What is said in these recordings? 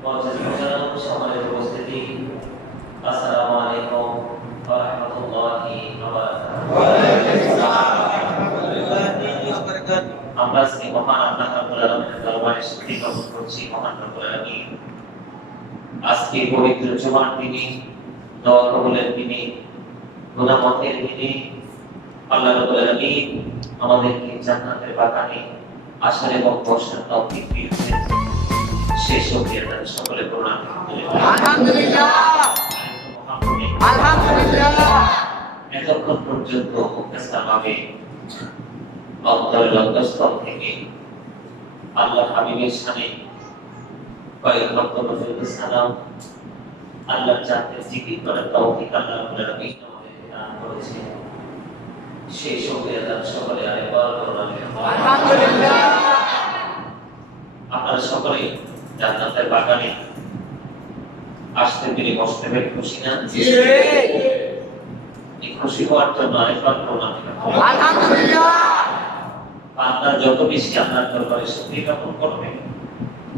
সম্মানিত উপস্থিতি, আসসালামু আলাইকুম ওয়া রাহমাতুল্লাহি ওয়া বারাকাতুহু। ওয়া আলাইকুম আসসালাম ওয়া রাহমাতুল্লাহি ওয়া বারাকাতুহু। আমরা আজকে মহান আল্লাহ রাব্বুল আলামিনের দরবারে শুকরিয়া জ্ঞাপন করছি। মহান রব্বুল আলামিন আজকে পবিত্র জুমার দিনে, দোয়া কবুলের দিনে, গুনাহমাফের দিনে আল্লাহ রাব্বুল আলামিন আমাদেরকে জান্নাতের বাগানে আসার এবং বসার তৌফিক দিয়েছেন। সেই শুকরিয়া তার সকলে পড়ুন আলহামদুলিল্লাহ। আলহামদুলিল্লাহ। এতক্ষণ পর্যন্ত মুক্তাসামে অন্তরের অন্তঃস্থল থেকে আল্লাহ হাবিবের সামনে কয়েক লক্ষ বছর সালাম আল্লাহর জাতের জিকির করার তৌফিক আল্লাহ রাব্বুল আলামিন আমাদেরকে দান করেছেন। সেই শুকরিয়া তার সকলে আরেকবার পড়ুন আলহামদুলিল্লাহ। আপনারা সকলে জান্নাতের বাগানে আসতে পেরে বসতে পেরে খুশি না? এই খুশি হওয়ার জন্য আরেকবার পড়ুন আলহামদুলিল্লাহ। বান্দা যত বেশি আল্লাহর দরবারে শুকরিয়া জ্ঞাপন করবে,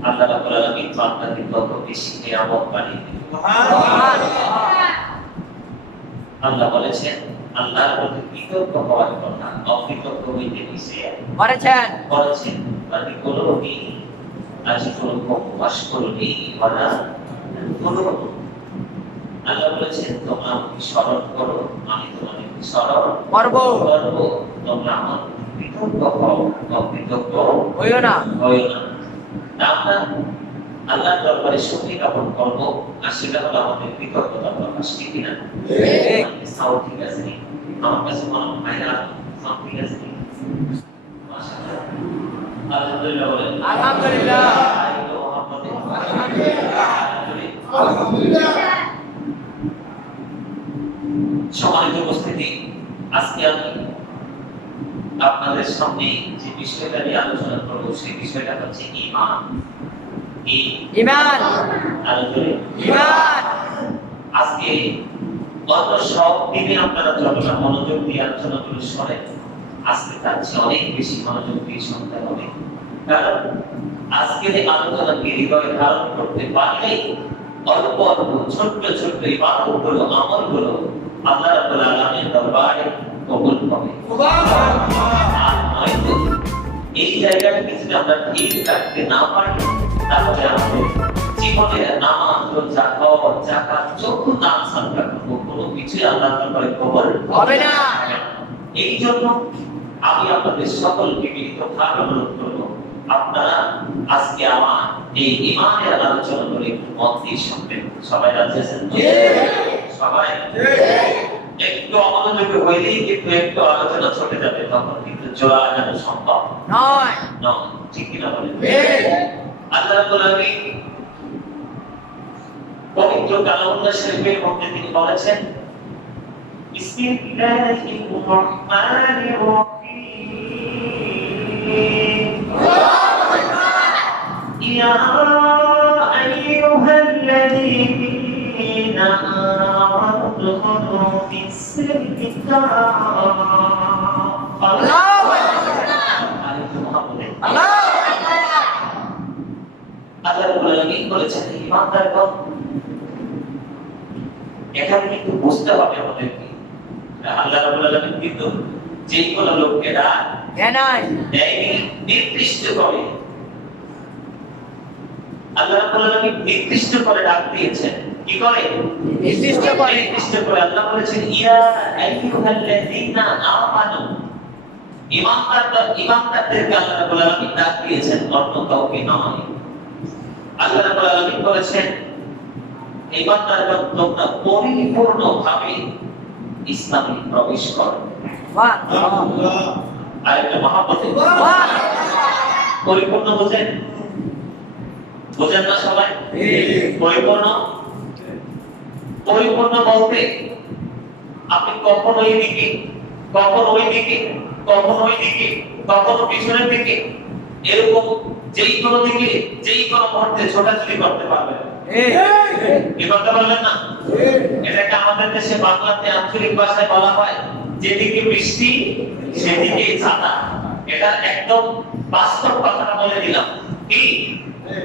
আল্লাহ রাব্বুল আলামিন বান্দাকে তত বেশি নিয়ামত বাড়িয়ে দেবেন। সুবহানাল্লাহ। আল্লাহ বলেছেন আল্লাহর প্রতি কৃতজ্ঞ হওয়ার কথা অকৃতজ্ঞ হইতে নিষেধ করেছেন। বাকি কোনরূপই আল্লাহ বলেছেন তোমরা আমাকে স্মরণ করো, আমি তোমাদেরকে স্মরণ করব। তোমরা আমার কৃতজ্ঞ হও, অকৃতজ্ঞ হইও না। আমরা আল্লাহর দরবারে শুকরিয়া জ্ঞাপন করব, আর সেটা হলো আমাদের কৃতজ্ঞতার প্রকাশ। ঠিক না? সাউথ ঠিক আছে, আমার কাছে মনে হয় ভাইরা সাউথ ঠিক আছে। মাশাআল্লাহ, আলহামদুলিল্লাহ বলেন আলহামদুলিল্লাহ। সম্মানিত উপস্থিতি, আজকে আমি আপনাদের সামনে যে বিষয়টা নিয়ে আলোচনা করব সেই বিষয়টা হচ্ছে ঈমান। আজকে গত সব দিনে আপনারা যতটা মনোযোগ দিয়ে আলোচনা করে শোনেন, আজকে তার চেয়ে অনেক বেশি মনোযোগ দিয়ে শুনতে হবে। কারণ আজকের এই আলোচনাকে হৃদয়ে ধারণ করতে পারলেই অল্প অল্প ছোট্ট ছোট্ট ইবাদতগুলো, আমলগুলো আল্লাহ রাব্বুল আলামিনের দরবারে কবুল হবে। আর নয়তো এই জায়গাটাকে যদি আমরা ঠিক রাখতে না পারি, তাহলে আমাদের জীবনের নামাজ, রোজা, হজ, যাকাত, যত দান সাদকা করব, কোনো কিছুই আল্লাহর দরবারে কবুল হবে না। এই জন্য আমি আপনাদের সকলকে বিনীতভাবে অনুরোধ করব, আপনারা আজকে আমার এই ঈমানের আলোচনা করে একটু মত দিয়ে শুনবেন। সবাই রাজি আছেন? সবাই একটু অমনোযোগী হইলেই কিন্তু একটু আলোচনা ছুটে যাবে, তখন কিন্তু জোড়া লাগানো সম্ভব নয়। ঠিক কিনা বলেন? আল্লাহ রাব্বুল আলামিন পবিত্র কালামুল্লাহ শরীফের মধ্যে তিনি বলেছেন বিসমিল্লাহির রহমানির রহিম, ইয়া আইয়ুহাল্লাযীনা আমানু দুখুলু ফিস-সিলমি কাফা। আল্লাহু আকবার। আল্লাহু আকবার। আল্লাহ রাব্বুল আলামিন বলেছেন ঈমানদারগণ, এখানে কিন্তু বুঝতে হবে আমাদেরকে আল্লাহ রাব্বুল আলামিন কিন্তু যে কোন লোককে নির্দিষ্ট করে আল্লাহ রাব্বুল আলামিন নির্দিষ্ট করে ডাক দিয়েছেন। কি করে? নির্দিষ্ট করে আল্লাহ বলেছেন ইয়া আইয়ুহাল্লাযীনা আমানু। ঈমানদারদেরকে আল্লাহ রাব্বুল আলামিন ডাক দিয়েছেন, অন্য কাউকে নয়। আল্লাহ রাব্বুল আলামিন বলেছেন ঈমানদারগণ, তোমরা পরিপূর্ণভাবে ইসলামে প্রবেশ করো। সুবহানাল্লাহ। আরেকটা মহাব্বতে পরিপূর্ণ বোঝেন? বোঝেন না সবাই? পরিপূর্ণ বলতে আপনি কখনো এই দিকে, কখনো ওই দিকে, কখনো ওই দিকে, কখনো পিছনের দিকে, এরকম যেই কোনো দিকে যেই কোনো মুহূর্তে ছোটাছুটি করতে পারবেন। কি করতে পারবেন না? এটাকে আমাদের দেশে বাংলাতে আঞ্চলিক ভাষায় বলা হয় যেদিকে বৃষ্টি সেদিকে ছাতা। এটা একদম বাস্তব কথাটা বলে দিলাম। কি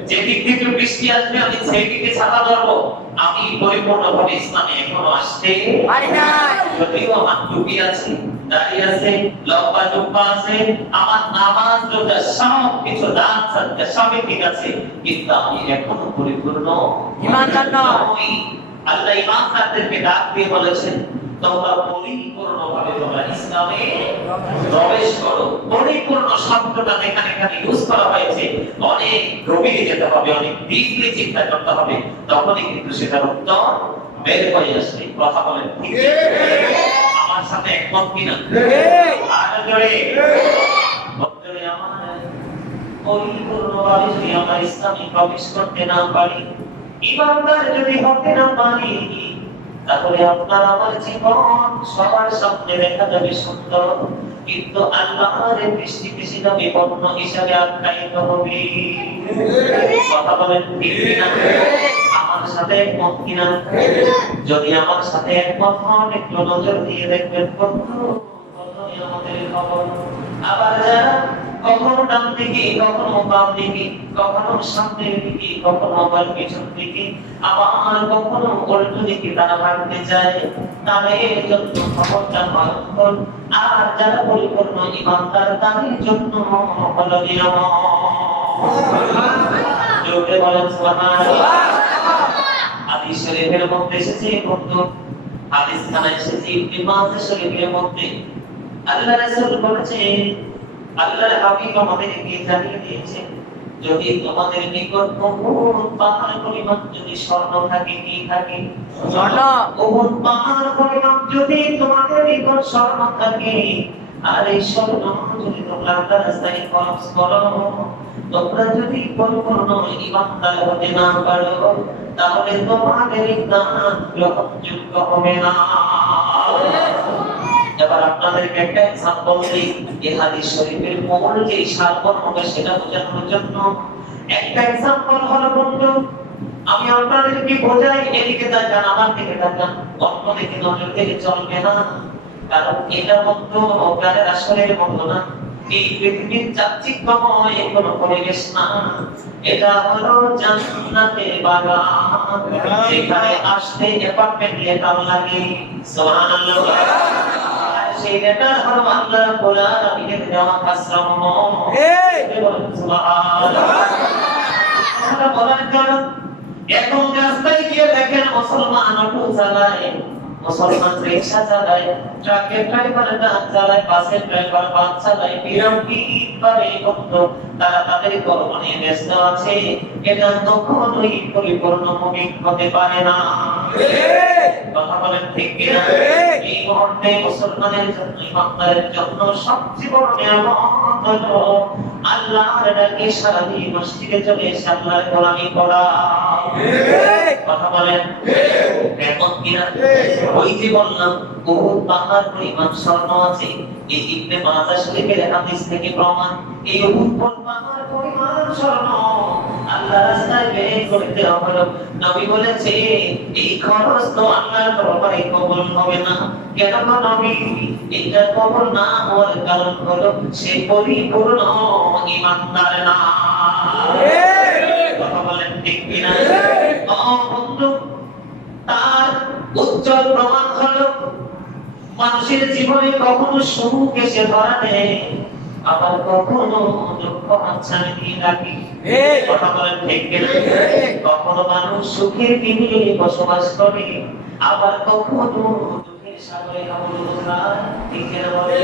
যেদিক থেকে বৃষ্টি আসবে আমি সেই দিকে ছাতা ধরবো। আমি পরিপূর্ণভাবে ইসলামে এখনো আসতে পারি না। যদিও আমার টুপি আছে, দাড়ি আছে, লম্বা জুব্বা আছে, আমার নামাজ রোজা সব কিছু দান সাদকা সবই ঠিক আছে, কিন্তু আমি এখনো পরিপূর্ণ ঈমানদার নই। আল্লাহ ঈমানদারদেরকে ডাক দিয়ে বলেছেন, তোমরা পরিপূর্ণভাবে তোমরা ইসলামে প্রবেশ করো। পরিপূর্ণ শব্দটা এখানে ইউজ করা হয়েছে, অনেক গভীরে যেতে হবে, অনেক ডিপলি চিন্তা করতে হবে, তখনই কিন্তু সেটার উত্তর বের হয়ে আসবে। কথা বলেন ঠিক? আমার সাথে একমত কিনা? আর জোরে ভক্তরে আমার পরিপূর্ণভাবে যদি আমরা ইসলামে প্রবেশ করতে না পারি, ঈমানদার যদি হতে না পারি, তাহলে আপনার আমার জীবন সবার সামনে দেখা যাবে সুন্দর, কিন্তু আল্লাহর দৃষ্টিতে সেটা বিপন্ন হিসাবে আখ্যায়িত হবে। কথা বলেন ঠিক কিনা? আমার সাথে একমত কিনা? যদি আমার সাথে একমত হন, একটু নজর দিয়ে দেখবেন বন্ধু, আমাদের খবর। আবার যারা কখনো ডান দিকে, কখনো বাম দিকে, কখনো সামনের দিকে, কখনো আবার পিছন দিকে, আবার কখনো উল্টো দিকে তারা ভাগতে যায়, তাদের জন্য খবরটা ভয়ঙ্কর। আর যারা পরিপূর্ণ ঈমানদার, তাদের জন্য হলো নিয়ামত। জোরে বলেন সুবহানাল্লাহ। হাদিস শরীফের মধ্যে এসেছে বন্ধু, হাদিস খানা এসেছে ইবনে মাজাহ শরীফের মধ্যে, আল্লাহ রাসূল বলেছেন, আল্লাহর হাবিব আমাদেরকে জানিয়ে দিয়েছেন, যদি তোমাদের নিকট উহুদ পাহাড় পরিমাণ যদি স্বর্ণ থাকে, কি থাকে? স্বর্ণ। উহুদ পাহাড় পরিমাণ যদি তোমাদের নিকট স্বর্ণ থাকে, আর এই স্বর্ণ যদি তোমরা আল্লাহর রাস্তায় খরচ করো, তোমরা যদি পরিপূর্ণ ঈমানদার হতে না পারো, তাহলে তোমাদের ঈমান গ্রহণযোগ্য হবে না। এবার আপনাদেরকে একটা এক্সাম্পল দিই, এই হাদিস শরীফের মূল যে সারমর্ম সেটা বোঝানোর জন্য একটা এক্সাম্পল হলো বন্ধু, আমি আপনাদেরকে বোঝাই, এদিকে তাকান, আমার দিকে তাকান, অন্য দিকে নজর দিলে চলবে না, কারণ এটা বন্ধু আপনাদের আসলে মতো না। এই পৃথিবীর চাকচিক্যময় কোনো পরিবেশ না, এটা হলো জান্নাতের বাগান, যেখানে আসতে অ্যাপার্টমেন্ট লেটার লাগে। সুবহানাল্লাহ। সেই লেটার হলো আল্লাহ রাব্বুল আলামিনের দেওয়া আশ্রম। সুবহানাল্লাহ। আমরা বলার কারণ, এখন রাস্তায় গিয়ে দেখেন মুসলমান অটো চালায়, মুসলমান রিকশা চালায়, ট্রাকের ড্রাইভার গান চালায়, বাসের ড্রাইভার বাস চালায়, বিরামহীনভাবে বন্ধু তারা তাদের কর্ম নিয়ে ব্যস্ত আছে। এটা কখনোই পরিপূর্ণ মুমিন হতে পারে না। কথা বলেন ঠিক কিনা? এই মুহূর্তে মুসলমানের জন্য, ঈমানদারের জন্য সবচেয়ে বড় নিয়ামত হলো আল্লাহর ডাকে সারাদিন মসজিদে চলে এসে আল্লাহর গোলামি করা। কথা বলেন এখন কিনা? ওই যে বললাম উহুদ পাহাড় পরিমাণ স্বর্ণ আছে, এই ইবনে মাজাহ শরীফের হাদিস থেকে প্রমাণ, এই উহুদ পাহাড় পরিমাণ স্বর্ণ আল্লাহর রাস্তায় ব্যয় করতে হলো। নবী বলেছে এই খরচ তো আল্লাহর দরবারে কবুল হবে না। কেন নবী? এটা কবুল না হওয়ার কারণ হলো সে পরিপূর্ণ ঈমানদার না। কথা বলেন ঠিক কিনা? বন্ধু, তার উজ্জ্বল প্রমাণ হলো মানুষের জীবনে কখনো সুখ এসে ধরা দেয়, আবার কখনো দুঃখ হাতছানি দিয়ে রাখে। কথা বলেন ঠিক কিনা? কখনো মানুষ সুখের দিনে বসবাস করে, আবার কখনো দুঃখের সাগরে হাবুডুবু খায়। ঠিক কিনা বলেন?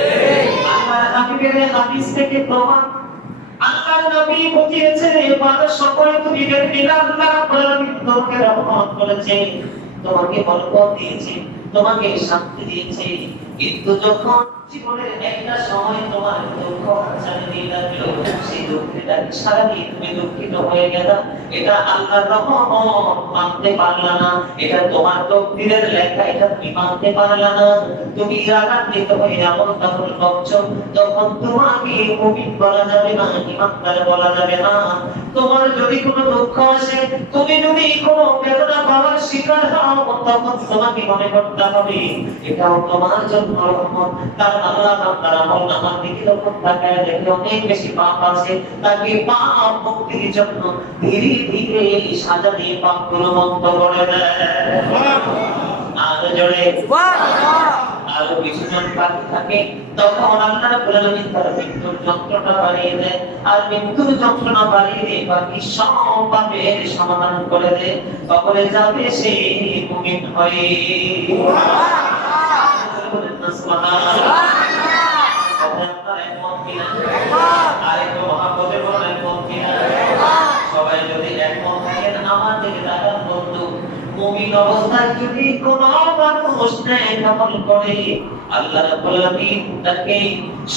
আল্লাহর হাবিবের হাদিস থেকে প্রমাণ, আল্লাহর নবী বুঝিয়েছেন, মানুষ সকল দুনিয়ার দিলে আল্লাহ রাব্বুল আলামিন তোমাকে রহমত করেছে, তোমাকে বরকত দিয়েছে, তোমাকে শান্তি দিয়েছে, কিন্তু যখন জীবনের একটা সময় তোমার দুঃখ হাতছানি দিয়ে লাগলো, সেই দুঃখটা সারাদিন তুমি দুঃখিত হয়ে গেলা, এটা আল্লাহর রহমত মানতে পারলা না, এটা তোমার তকদীরের লেখা, এটা তুমি মানতে পারলা না, তুমি রাগান্বিত হয়ে এমন তখন বলছো, তখন তোমাকে মুমিন বলা যাবে না, ঈমানদার বলা যাবে না। তোমার যদি কোনো দুঃখ আসে, তুমি যদি কোনো বেদনা পাওয়ার শিকার হও, তখন তোমাকে মনে করতে হবে এটাও তোমার জন্য রহমত। আল্লাহ বান্দার আমল নামার দিকে যখন তাকায় দেখে অনেক বেশি পাপ আছে, তাকে পাপ মুক্তির জন্য ধীরে ধীরে সাজা দিয়ে পাপগুলো মুক্ত করে দেয়। আর জোরে আরো কিছুজন বাকি থাকে, তখন আল্লাহ রাব্বুল আলামিন তার মৃত্যুর যন্ত্রণা বাড়িয়ে দেয়, আর মৃত্যুর যন্ত্রণা বাড়িয়ে দিয়ে বাকি সব পাপের সমাধান করে দেয়। কবরে যাবে সে মুমিন হয়ে। সুবহানাল্লাহ। আপনারা একমত কিনা? আরেকটু মহাব্বতে বলেন একমত কিনা? সবাই যদি একমত থাকেন, আমাদের দাদা বন্ধু মুমিন অবস্থায় যদি কোনো মানুষ নেক আমল করে, আল্লাহ রাব্বুল আলামিন তাকে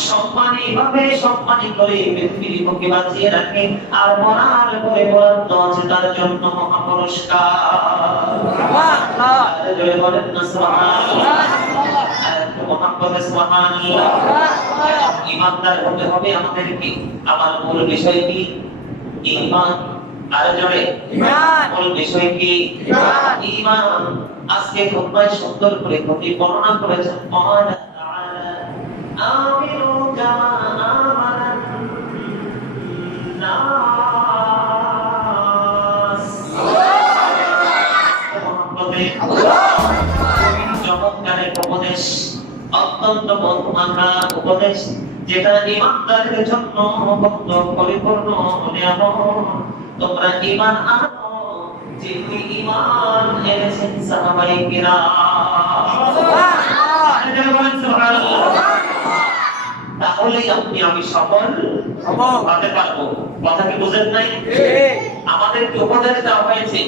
সম্মানী করে পৃথিবীর বুকে বাঁচিয়ে রাখে, আর মরার পরে বরাদ্দ আছে তার জন্য মহা পুরস্কার। সুবহানাল্লাহ। জোরে বলেন না সুবহানাল্লাহ। আর মুহাম্মদ সুবহানাল্লাহ। ঈমানদার হতে হবে আমাদেরকে। আমার মূল বিষয় কি? ঈমান। আর জোরে ঈমান। মূল বিষয় কি? ঈমান। আজকে খুতবায় সুন্দর করে কবি বর্ণনা করেছেন মহান তাআলা, আমিনু কামা আমানান নাস। চমৎকারের উপদেশ, অত্যন্ত মধুমাখা উপদেশ, যেটা ঈমানদারের জন্য বন্ধ পরিপূর্ণ নিয়ামত। তোমরা ঈমান আনো যেমনি ঈমান এনেছেন সাহাবায়ে কিরাম। সুবহানাল্লাহ। তাহলে আপনি আমি সফল হতে পারবো। কথা কি বুঝেন নাই? আমাদেরকে উপদেশ দেওয়া হয়েছে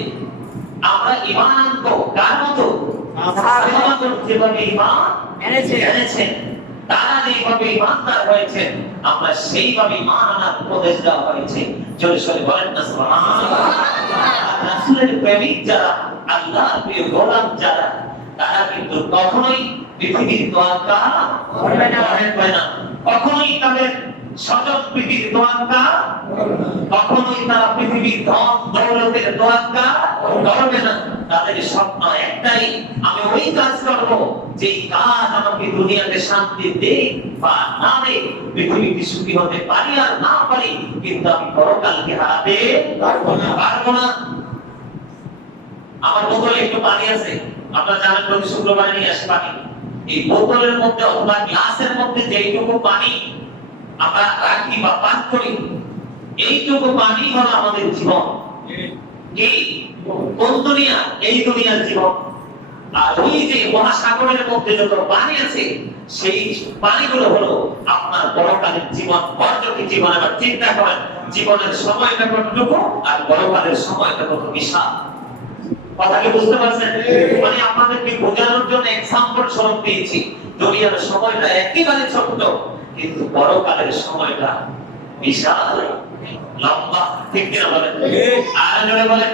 আমরা ঈমান আনবো কার মতো? সাহাবাগণ যেভাবে ঈমান এনেছেন, তারা যেভাবে ঈমানদার হয়েছেন, আমরা সেইভাবে ঈমান আনার উপদেশ দেওয়া হয়েছে। জোরে সোরে বলেন না সুবহানাল্লাহ। রাসূলের প্রেমিক যারা, আল্লাহর প্রিয় গোলাম যারা, তারা কিন্তু কখনোই পৃথিবীর তোয়াক্কা করবে না। কখনোই তাদের স্বজন প্রীতির তোয়াক্কা, কখনোই তারা পৃথিবীর ধন দৌলতের তোয়াক্কা করবে না। তাদের স্বপ্ন একটাই, আমি ওই কাজ করব যে কাজ আমাকে দুনিয়াতে শান্তি দেয় বা না দেয়, পৃথিবীতে সুখী হতে পারি আর না পারি, কিন্তু আমি পরকালকে হারাতে পারবো না। আমার বোতলে একটু পানি আছে, আপনারা জানেন প্রতি শুক্রবার নিয়ে আসে পানি। এই বোতলের মধ্যে অথবা গ্লাসের মধ্যে যেইটুকু পানি আমরা রাখি বা পান করি, এইটুকু পানি হলো আমাদের জীবন। এই কোন দুনিয়া? এই দুনিয়ার জীবন। আর ওই যে মহাসাগরের মধ্যে যত পানি আছে, সেই পানিগুলো হলো আপনার পরকালের জীবন, বর্জকি জীবন। আবার চিন্তা করেন, জীবনের সময়টা কতটুকু আর পরকালের সময়টা কত বিশাল। কথা কি বুঝতে পারছেন? মানে আপনাদেরকে বোঝানোর জন্য এক্সাম্পল স্বরূপ দিয়েছি। দুনিয়ার সময়টা একেবারে ছোট্ট, কিন্তু পরকালের সময়টা বিশাল লম্বা। ঠিক কিনা বলেন? আর জোরে বলেন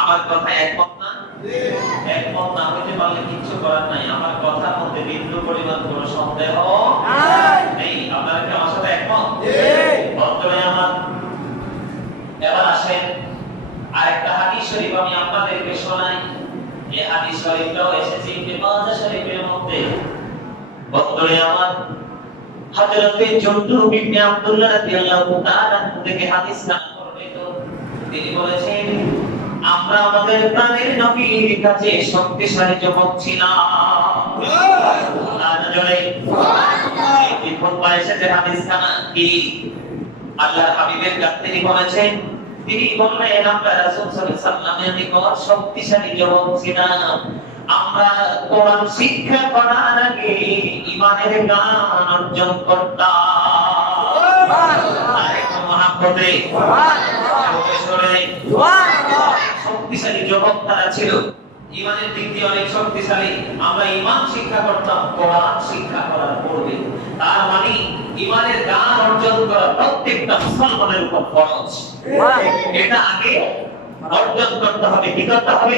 আমার কথা একমত না? একমত না হইতে পারলে কিচ্ছু করার নাই। আমার কথার মধ্যে বিন্দু পরিমাণ কোনো সন্দেহ নেই। আপনারা কি আমার সাথে একমত? বন্ধুরা আমার, এবার আসেন আরেকটা হাদিস শরীফ আমি আপনাদেরকে শোনাই। এই হাদিস শরীফটাও এসেছে ইবনে মাজাহ শরীফের মধ্যে। বন্ধুরা আমার, হযরত জুনদুব ইবনে আব্দুল্লাহ রাদিয়াল্লাহু তাআলা থেকে হাদিসটা বর্ণিত। তিনি বলেছেন, আমরা আমাদের প্রাণের নবীর কাছে শক্তিশালী যুবক ছিলাম। আর জোরে সুবহানাল্লাহ। এই খুতবা এসেছে হাদিসখানা কি? আল্লাহর হাবিবের কাছ থেকে বলেছেন, তিনি বললেন আমরা রাসূল সাল্লাল্লাহু আলাইহি ওয়াসাল্লামের নিকট শক্তিশালী যুবক ছিলাম। আমরা কোরআন শিক্ষা করার আগে ঈমানের জ্ঞান অর্জন করতাম। সুবহানাল্লাহ। আরেকটু মহাব্বতে সুবহানাল্লাহ। শক্তিশালী যুবক তারা ছিল, ঈমানের দিক দিয়ে অনেক শক্তিশালী। আমরা ঈমান শিক্ষা করতাম কোরআন শিক্ষা করার পূর্বে। তার মানে ঈমানের জ্ঞান অর্জন করা প্রত্যেকটা মুসলমানের উপর ফরজ। এটা আগে অর্জন করতে হবে। কি করতে হবে?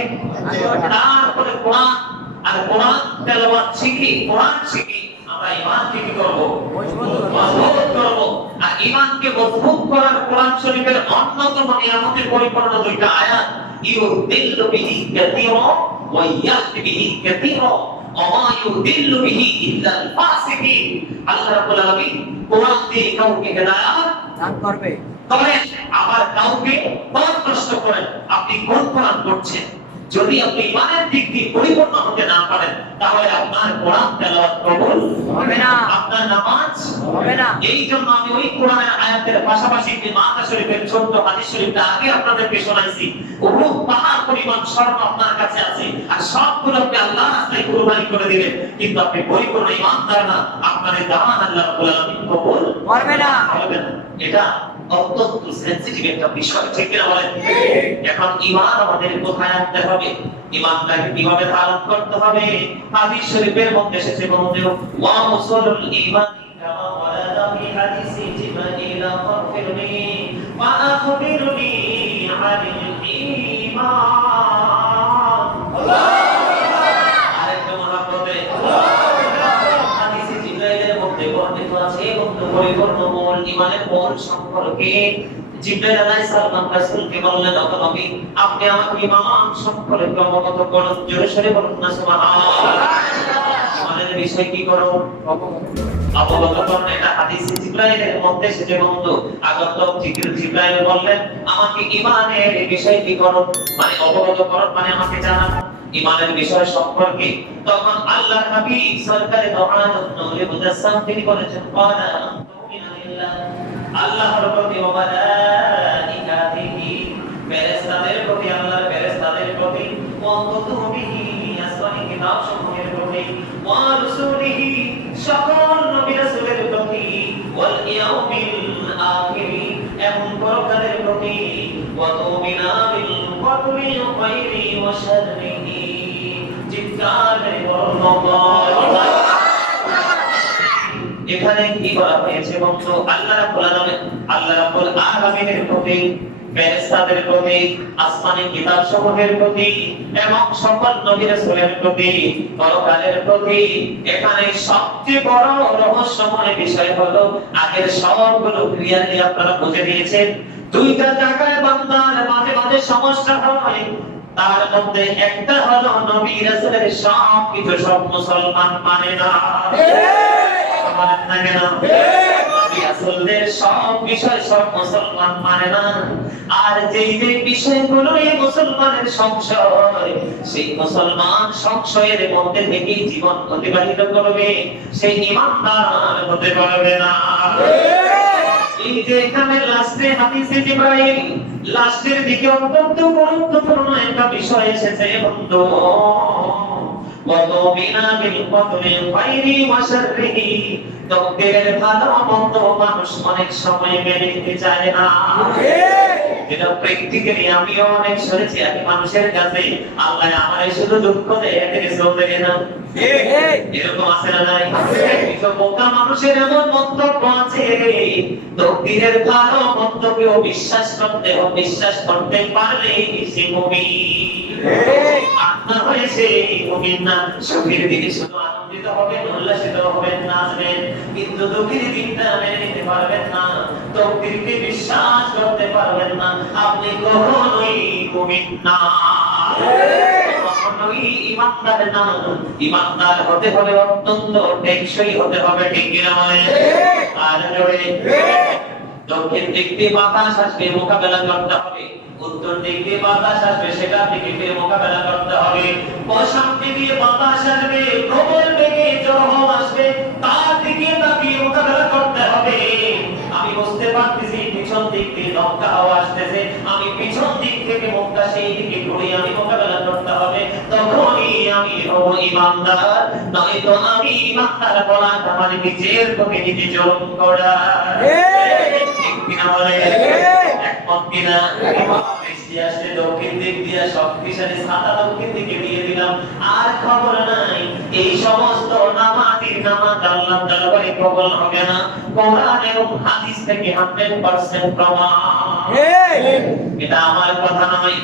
তারপরে কোরআন আর কোরআন তেলাওয়াত শিখি, কোরআন শিখি আমরা ঈমানকে কি করব? মজবুত করব। আর ঈমানকে মজবুত করার কোরআন শরীফের অন্যতম নিয়ামতের পরিপূর্ণ দুইটা আয়াত, ইউদিল্লু বিহি কাসীরা ওয়া ইয়াহদি বিহি কাসীরা। ওমা ইউদিল্লু বিহি ইল্লাল ফাসিকিন। আল্লাহ রাব্বুল আলামিন কোরআন দিয়ে কাউকে হেদায়েত দান করবে, তবে আবার কাউকে পথভ্রষ্ট করেন। আপনি কোন কোরআন পড়ছেন? যদি আপনি ইমানের দিক দিয়ে পরিপূর্ণ হতে না পারেন, তাহলে আপনার কোরআন তেলাওয়াত কবুল হবে না, আপনার নামাজ হবে না। এই জন্য আমি ওই কোরআনের আয়াতের পাশাপাশি যে মাতা শরীফের ছোট্ট হাদিস শরীফটা আগে আপনাদেরকে শোনাইছি, ওহ পাহাড় পরিমাণ স্বর্ণ আপনার কাছে আছে, আর সবগুলো আপনি আল্লাহর রাস্তায় কুরবানি করে দিলেন, কিন্তু আপনি পরিপূর্ণ ঈমানদার না, আপনার দান আল্লাহ রাব্বুল আলামিন কবুল করবে না, হবে না। এটা অত্যন্ত সেনসিটিভ একটা বিষয়, ঠিক না বলেন? এখন ঈমান আমাদের কোথায় আনতে হবে, ঈমানটাকে কিভাবে ধারণ করতে হবে? হাদিস শরীফের মধ্যে এসেছে বন্ধু, ওয়া মুসালুল ঈমান কামা ওয়ারাদা ফি হাদিসি জিবরিল ফাগফিরনি ওয়া আখবিরনি আনিল ঈমান। আল্লাহ আরেকটা মহাব্বতে হাদিসে জিবরাইলের মধ্যে বর্ণিত আছে বন্ধু, পরিপূর্ণ মূল ঈমানের মূল সম্পর্কে জিবরাইল আলাইহিস সালাম রাসূলকে বললেন, ও নবী, আপনি আমাকে ঈমান সম্পর্কে অবগত করুন। জোরে সরে বলুন না সুবহানাল্লাহ। আমাদের বিষয় কি করো? অবগত করুন। এটা হাদিসে জিবরাইলের মধ্যে এসেছে বন্ধু। আগত জিবরাইল বললেন, আমাকে ঈমানের বিষয় কি করো, মানে অবগত করুন, মানে আমাকে জানান ঈমানের বিষয় সম্পর্কে। তখন আল্লাহর নবী সরকারে দো আলাম নূরে মুজাসসাম তিনি বলেছেন, ক্বালা তুমিনু বিল্লাহ, আল্লাহর প্রতি ও মালাইকাতিহি, ফেরেশতাদের প্রতি, আল্লাহর ফেরেশতাদের প্রতি, ওয়া কুতুবিহি, আসমানী কিতাব সমূহের প্রতি, ওয়া রাসূলিহি, সকল নবী রাসূলের প্রতি, ওয়াল ইয়াউমিল আখির, এবং পরকালের প্রতি, ওয়া তুমিনা বিল কদরি খায়রি ওয়া শাররিহি। চিৎকার করে বলুন আল্লাহ। এখানে কি বলা হয়েছে বন্ধু? আল্লাহ রাব্বুল আলামিনের প্রতি, ফেরেশতাদের প্রতি, আসমানি কিতাব সমূহের প্রতি, এবং সকল নবী রাসূলের প্রতি, পরকালের প্রতি। এখানে সবচেয়ে বড় রহস্যময় বিষয় হলো, আগের সবগুলো ক্লিয়ারলি আপনারা বুঝে দিয়েছেন। দুইটা জায়গায় বান্দার মাঝে মাঝে সমস্যা হয়, তার মধ্যে একটা হলো নবী রাসূলের সব কিছু সব মুসলমান মানে না। সব বিষয় সব মুসলমান মানে না। আর যেই যে বিষয়গুলো মুসলমানের সংশয়, সেই মুসলমান সংশয়ের মধ্যে থেকে জীবন অতিবাহিত করবে, সেই ঈমানদার হতে পারবে না। এই যে এখানে লাস্টে হাদিসে জিবরাইল লাস্টের দিকে অত্যন্ত গুরুত্বপূর্ণ একটা বিষয় এসেছে বন্ধু, ওয়াতুমিনা বিল কদরি খায়রি ওয়া শাররিহি। তকদীরের ভালো মন্দ মানুষ অনেক সময় মেনে নিতে চায় না। এটা প্র্যাকটিক্যালি আমিও অনেক শুনেছি, আমি মানুষের কাছে আল্লাহ আমারে শুধু দুঃখ দেয়, এতে চলতে না, এরকম আছে না নাই? কিন্তু বোকা মানুষের এমন মন্তব্য আছে, তকদীরের ভালো মন্দকেও বিশ্বাস করতে পারলে সে মুমিন। আপনার হয়েছে মুমিন না, সুখের দিনে শুধু আনন্দিত হবেন, উল্লাসিত হবেন, নাচবেন, কিন্তু দুঃখের দিনটা মেনে নিতে পারবেন না, তকদীরকে বিশ্বাস করতে পারবেন না, আপনি কখনোই মুমিন না, কখনোই ঈমানদার না। ঈমানদার হতে হলে অত্যন্ত টেকসই হতে হবে, ঠিক কিনা বলেন? আর জোরে দক্ষিণ দিক দিয়ে বাতাস আসবে, মোকাবেলা করতে হবে। উত্তর দিক দিয়ে বাতাস আসবে, সেটা থেকে মোকাবেলা করতে হবে। পশ্চিম দিকে বাতাস আসবে, প্রবল বেগে ঝড় আসবে, তার দিকে তাকিয়ে মোকাবেলা করতে হবে। আমি বুঝতে পারতেছি পিছন দিক দিয়ে দমকা হাওয়া আসতেছে, আমি পিছন দিক থেকে মুখটা সেই দিকে ঘুরিয়ে আমি মোকাবেলা করতে হবে। তখনই আমি হব ঈমানদার, নয়তো আমি ঈমানদার বলা আমার নিজের প্রতি নিজে জুলুম করা। ঠিক কিনা বলেন? একমত কিনা? বৃষ্টি আসলে দক্ষিণ দিক দিয়ে শক্তিশালী ছাতা দক্ষিণ দিকে দিয়ে দিলাম, আর খবর নাই এই সমস্ত নামাজ আল্লাহর দরবারে কবুল হবে না। কোরআন এবং হাদিস থেকে 100% প্রমাণ। এটা আমার কথা নয়।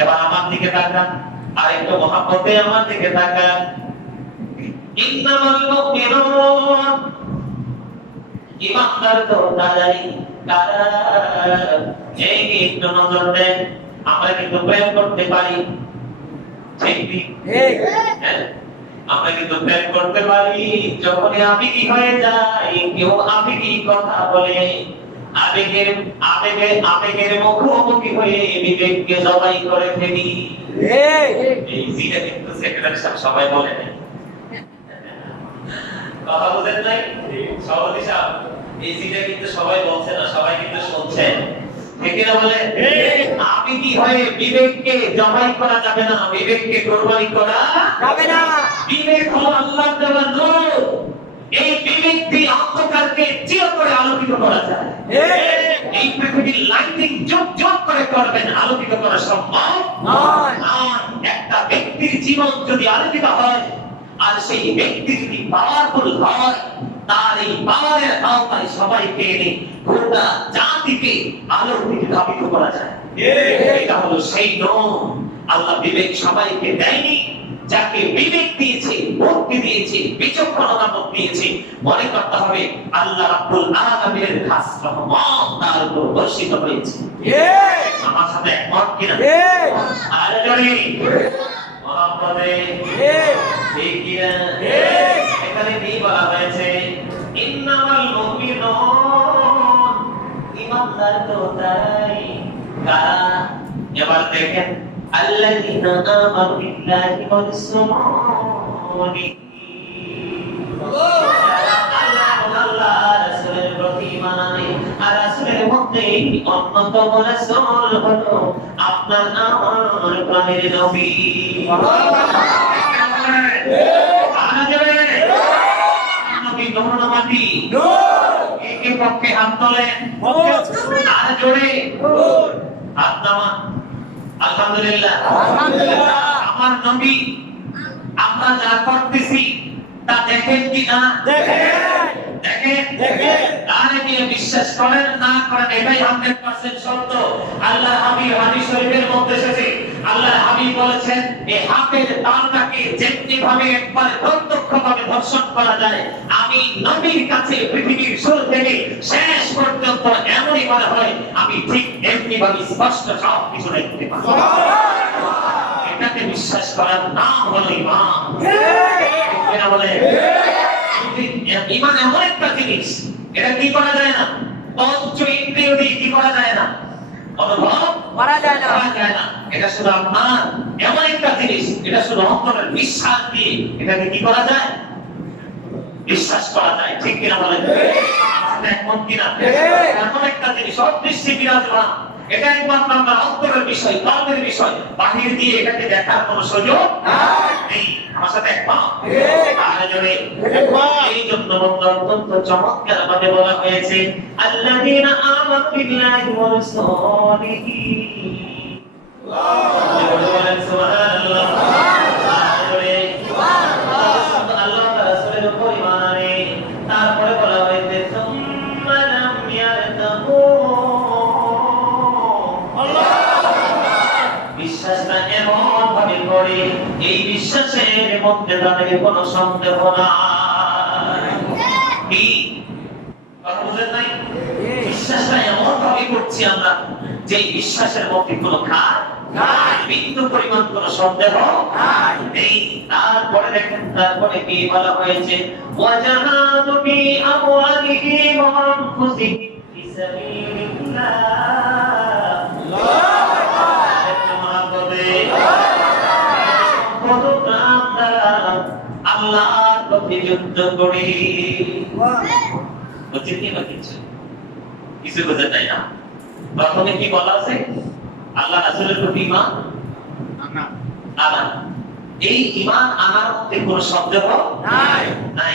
এবার আমার দিকে তাকান, আর একটু মহব্বতে আমার দিকে তাকান। ইন্নামাল মুমিনুন, ঈমানদার তো তারাই যারা এই একটু নজর দেন, আমরা কিন্তু প্রেম করতে পারি, ঠিক ঠিক, আমরা কিন্তু প্রেম করতে পারি যখনই আবেগী হয়ে যাই, কেউ আবেগী কথা বলে, আবেগের মুখোমুখি হয়ে বিবেককে জবাই করে ফেলি। এই জিটা কিন্তু সেক্রেটারি সাহেব সবাই বলে না, কথা বুঝেন নাই সভাপতি সাহেব? এই জিটা কিন্তু সবাই বলছে না, সবাই কিন্তু শুনছেন, ঠিক না বলে? আবেগী হয়ে বিবেককে জবাই করা যাবে না, বিবেককে কুরবানি করা যাবে না। বিবেক হলো আল্লাহর দেওয়া নূর, এই বিবেক দিয়ে অন্ধকারকে চিরতরে আলোকিত করা যায়। এই পৃথিবীর লাইটিং যোগ যোগ করে করবেন, আলোকিত করা সম্ভব নয়। আর একটা ব্যক্তির জীবন যদি আলোকিত হয়, আর সেই ব্যক্তি যদি পাওয়ারফুল হয়, তার এই পাওয়ারের আওতায় সবাইকে এনে গোটা জাতিকে আলোর দিকে ধাবিত করা যায়। এটা হলো সেই নূর। আল্লাহ বিবেক সবাইকে দেয়নি, যাকে বিবেক দিয়েছে, বুদ্ধি দিয়েছে, বিচক্ষণতা দিয়েছে, মনে করতে হবে আল্লাহ রাব্বুল আলামিনের খাস রহমত তার উপর বর্ষিত হয়েছে। আমার সাথে একমত কিনা? আর জোরে মহব্বতে ঠিক কিনা? এখানে কি বলা হয়েছে? ইন্নামাল মুমিনুন, ঈমানদার তো তারাই কারা? এবার দেখেন, আল্লাযীনা আমানু বিল্লাহি ওয়া রাসূলিহি, আল্লাহ রাসূলের প্রতি ঈমান আনে। আর রাসূলের মধ্যে অন্যতম রাসূল হলো আপনার আমার প্রাণের নবী। নবী নূর মাটি একে পক্ষে হাত তোলেন, আর জোরে হাত নামান। আলহামদুলিল্লাহ, আমার নবী আমরা যা করতেছি তা দেখেন কি না? দেখেন। আর কি বিশ্বাস করেন না করেন, এটাই 100% সত্য। আল্লাহ হাবিব হাদিস শরীফের মধ্যে এসেছে, আল্লাহ হাবিব বলেছেন এই হাতের তালুটাকে যেমনি ভাবে একবার প্রত্যক্ষভাবে দর্শন করা যায়, আমি নবীর কাছে পৃথিবীর শুরু থেকে শেষ পর্যন্ত এমনই মনে হয় আমি ঠিক এমনি ভাবে স্পষ্ট সব কিছু দেখতে পাই। এটাকে বিশ্বাস করার নাম হলো ঈমান। ঠিক বলে? ঈমান এমন একটা জিনিস, এটা কি করা যায় না, পঞ্চ ইন্দ্রিয় দিয়ে কি করা যায় না, অনুভব করা যায় না। এটা শুধু আপনার এমন একটা জিনিস, এটা শুধু অন্তরের বিশ্বাস দিয়ে এটাকে কি করা যায়, বিশ্বাস করা যায়। ঠিক কিনা বলেন? একমত কিনা? এমন একটা জিনিস অদৃশ্যে বিরাজমান, এটা একমাত্র আপনার অন্তরের বিষয়, কর্মের বিষয়, বাহির দিয়ে এটাকে দেখার কোনো সুযোগ নেই। আমার সাথে একমত? এই জন্য অত্যন্ত চমৎকার ভাবে বলা হয়েছে আল্লাযীনা আমানু বিল্লাহি ওয়া রাসূলিহি। সুবহানাল্লাহ, আল্লাহ তাআলা রাসূলের উপর ঈমান আনে। তারপরে বলা হয়েছে সুম্মা লাম ইয়ারতাবু, বিশ্বাসটা এমন ভাবে করে এই বিশ্বাসের মধ্যে তাদের কোনো সন্দেহ নাই। কি কথা বুঝেন নাই? বিশ্বাসটা এমন ভাবে করছি আমরা যে বিশ্বাসের মধ্যে কোনো খাদ নাই, বিন্দু পরিমাণ কোনো সন্দেহ নেই। তারপরে দেখেন, তারপরে কি বলা হয়েছে ওয়াজাহাদু বি আমওয়ালিহিম ওয়া আনফুসিহিম ফি সাবিলিল্লাহ। আল্লাহর পথে যুদ্ধ করি। বুঝছেন কি না? কিছু বোঝা যায় না। প্রথমে কি বলা আছে? আল্লাহ রাসূলের প্রতি ঈমান আনা। এই ঈমান আনার মধ্যে কোনো সন্দেহ নাই।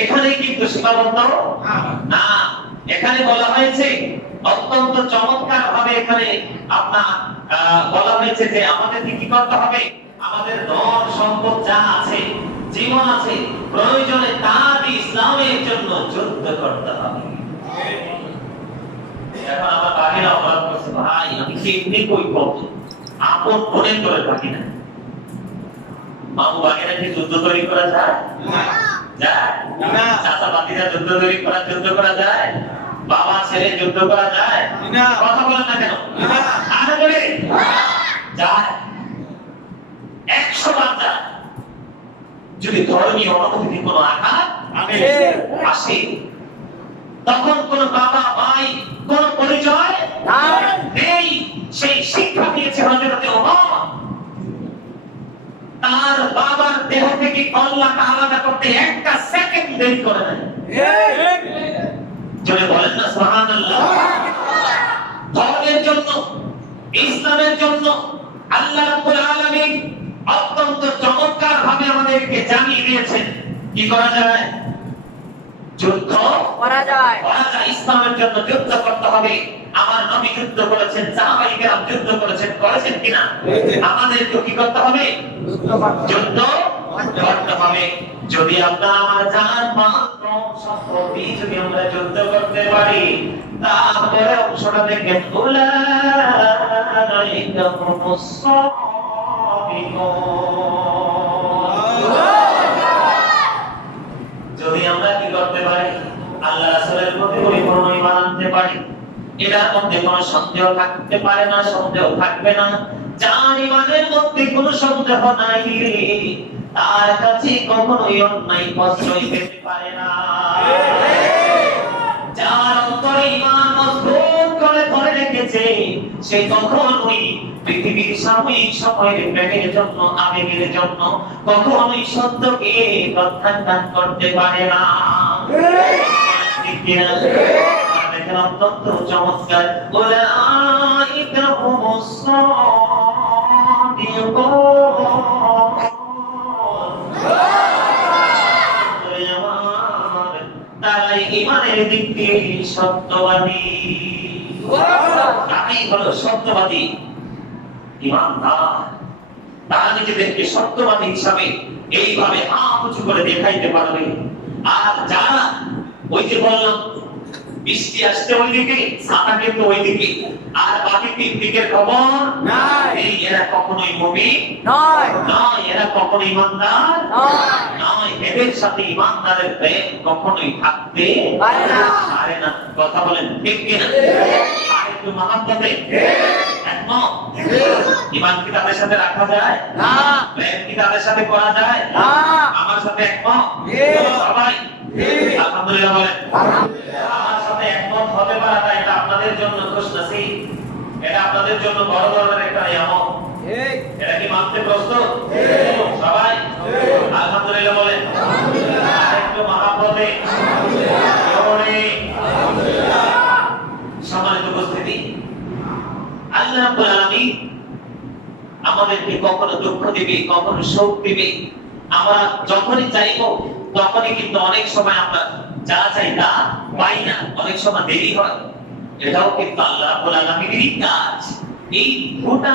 এখানে কিন্তু সীমাবদ্ধ না, এখানে বলা হয়েছে অত্যন্ত চমৎকার ভাবে, এখানে আপনার বলা হয়েছে যে আমাদের কি করতে হবে, আমাদের ধন সম্পদ যা আছে, জীবন আছে, প্রয়োজনে তা দিয়ে ইসলামের জন্য যুদ্ধ করতে হবে। এখন আমার বাকিরা অপরাধ করছে, ভাই আমি কেমনি কই করবো, আপন বোনের করে থাকি না। মামু বাকিরা কি যুদ্ধ তৈরি করা যায়? যায় না। চাচা বাকিরা যুদ্ধ তৈরি করা, যুদ্ধ করা যায়? বাবা ছেলে যুদ্ধ করা যায় না? কথা বলেন না কেন? আরে বলে যায়, 100 বার যায়। যদি ধর্মীয় অনুভূতি কোনো আঘাত আসে, তখন কোন বাবা ভাই কোন পরিচয় নেই। সেই শিক্ষা দিয়েছে হযরতে ওমর। তার বাবার দেহ থেকে কল্লাটা আলাদা করতে একটা সেকেন্ড দেরি করে নাই। জোরে বলেন না সুবহানাল্লাহ। ধর্মের জন্য, ইসলামের জন্য আল্লাহ রাব্বুল আলামিন অত্যন্ত চমৎকার ভাবে আমাদেরকে জানিয়ে দিয়েছেন কি করা যায়। যুদ্ধ করা যায়। ইসলামের জন্য যুদ্ধ করতে হবে। আমার নবী যুদ্ধ করেছেন, সাহাবায়ে কেরাম যুদ্ধ করেছেন, করেছেন কিনা? আমাদেরকে কি করতে হবে? যুদ্ধ করতে হবে। যদি আমরা আমার জান মাল সম্পত্তি যদি আমরা যুদ্ধ করতে পারি, তারপরে অংশটা দেখেন উলাইকা হুমুস সাদিকুন। যদি আমরা কি করতে পারি? আল্লাহ রাসূলের প্রতি পরিপূর্ণ ঈমান আনতে পারি, এটার মধ্যে কোনো সন্দেহ থাকতে পারে না, সন্দেহ থাকবে না। যার ঈমানের মধ্যে কোনো সন্দেহ নাই, তার কাছে কখনোই অন্যায় প্রশ্রয় পেতে পারে না। যার অন্তরে ঈমান মজবুত করে ধরে রেখেছে, সে কখনোই পৃথিবীর সাময়িক সময়ের প্রেমের জন্য, আবেগের জন্য কখনোই সত্যকে প্রত্যাখ্যান করতে পারে না। দেখেন অত্যন্ত চমৎকার, উলাইকা হুমুস সাদিকুন। তারাই ঈমানের দিক দিয়ে সত্যবাদী। তারাই হলো সত্যবাদী ঈমানদার। তারা নিজেদেরকে সত্যবাদী হিসাবে এইভাবে হাত উঁচু করে দেখাইতে পারবে। আর যারা ওই যে বললাম বৃষ্টি আসতে ওইদিকে, ছাতা কিন্তু ওইদিকে, আর বাকি তিন দিকের খবর নাই, এরা কখনোই মুমিন নয়, এরা কখনোই ঈমানদার নয়। এদের সাথে ঈমানদারের প্রেম কখনোই থাকতে পারে না। কথা বলেন ঠিক কিনা? আর একটু মহব্বতে একমত। ঈমান কি তাদের সাথে রাখা যায় না? প্রেম কি তাদের সাথে করা যায় না? আমার সাথে একমত সবাই? আলহামদুলিল্লাহ বলেন। আমার সাথে একমত হতে পারাটা এটা আপনাদের জন্য খুশনসিব, এটা আপনাদের জন্য বড় ধরনের একটা নিয়ামত। এটা কি মানতে প্রস্তুত সবাই? আলহামদুলিল্লাহ বলেন। আরেকটু মহব্বতে সম্মানিত উপস্থিতি, আল্লাহ রাব্বুল আলামিন আমাদেরকে কখনো দুঃখ দিবে, কখনো সুখ দিবে। আমরা যখনই চাইবো তখনই কিন্তু অনেক সময় আমরা যা চাই তা পাই না, অনেক সময় দেরি হয়। এটাও কিন্তু আল্লাহ রাব্বুল আলামিনেরই কাজ। এই গোটা